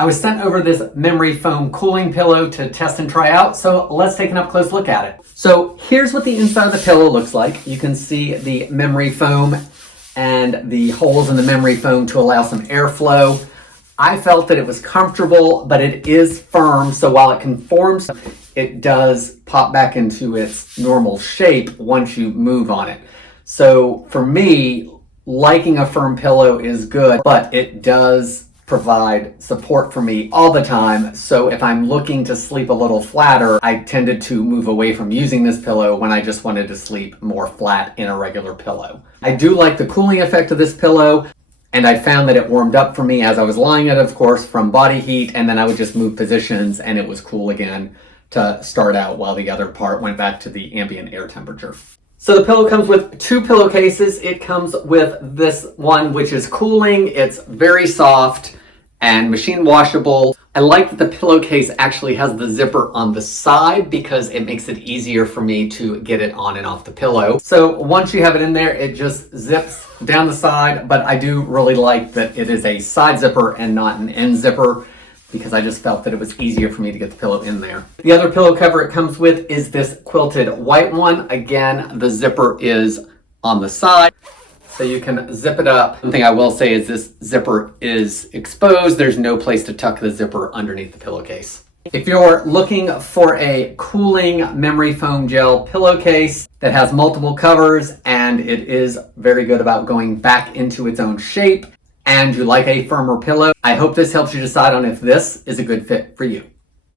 I was sent over this memory foam cooling pillow to test and try out, so let's take an up close look at it. So here's what the inside of the pillow looks like. You can see the memory foam and the holes in the memory foam to allow some airflow. I felt that it was comfortable, but it is firm, so while it conforms, it does pop back into its normal shape once you move on it. So for me, liking a firm pillow is good, but it does provide support for me all the time. So if I'm looking to sleep a little flatter, I tended to move away from using this pillow when I just wanted to sleep more flat in a regular pillow. I do like the cooling effect of this pillow, and I found that it warmed up for me as I was lying it, of course, from body heat, and then I would just move positions and it was cool again to start out while the other part went back to the ambient air temperature. So the pillow comes with two pillowcases. It comes with this one, which is cooling. It's very soft and machine washable. I like that the pillowcase actually has the zipper on the side because it makes it easier for me to get it on and off the pillow. So once you have it in there, it just zips down the side, but I do really like that it is a side zipper and not an end zipper because I just felt that it was easier for me to get the pillow in there. The other pillow cover it comes with is this quilted white one. Again, the zipper is on the side, so you can zip it up. One thing I will say is this zipper is exposed. There's no place to tuck the zipper underneath the pillowcase. If you're looking for a cooling memory foam gel pillowcase that has multiple covers and it is very good about going back into its own shape, and you like a firmer pillow, I hope this helps you decide on if this is a good fit for you.